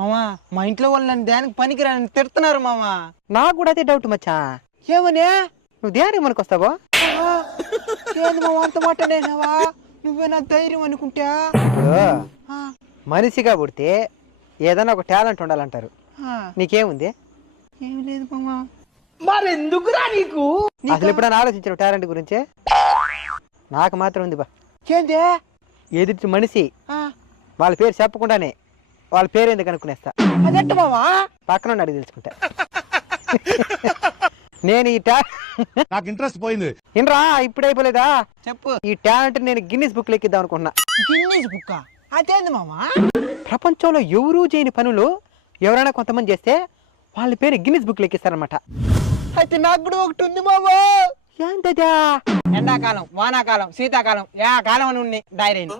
మామా మా ఇంట్లో వాళ్ళు నన్ను దేనికి పనికిరాని తిడుతున్నారు మామా. నాకు కూడా అదే డౌట్ మచ్చా. ఏమనే నువ్వు దేనికి మనకు వస్తావో? ఏంది మామ అంత మాట నేనవా? నువ్వే నా ధైర్యం అనుకుంటా. ఇప్పుడు మనిషిగా పుడితే ఏదైనా ఒక టాలెంట్ ఉండాలంటారు. నీకేముంది? ఏమి లేదు మామా. మరెందుకురా నీకు? అసలు ఎప్పుడైనా ఆలోచించిన టాలెంట్ గురించి? నాకు మాత్రం ఉంది బా. ఏందే? ఎదుటి మనిషి వాళ్ళ పేరు చెప్పకుండానే వాళ్ళ పేరు ఎందుకు అనుకునేస్తా. అదెట్ట మామా? పక్కన అడిగి తెలుసుకుంటా. నేను ఈ నాకు ఇంట్రెస్ట్ పోయింది. ఇన్రా ఇప్పుడైపోలేదా? చెప్పు. ఈ టాలెంట్ నేను గిన్నిస్ బుక్ లో ఎక్కిద్దాం అనుకున్నా. గిన్నీస్ బుక్క? అదేంది మామా? ప్రపంచంలో ఎవరూ చేయని పనులు ఎవరైనా కొంతమంది చేస్తే వాళ్ళ పేరు గిన్నిస్ బుక్ లో ఎక్కిస్తారనమాట. అయితే నాకు కూడా ఒకటి ఉంది మామా. ఏంటదా? ఎండాకాలం, వానాకాలం, శీతాకాలం, ఏ కాలం అని ఉన్నాయి డైరీని.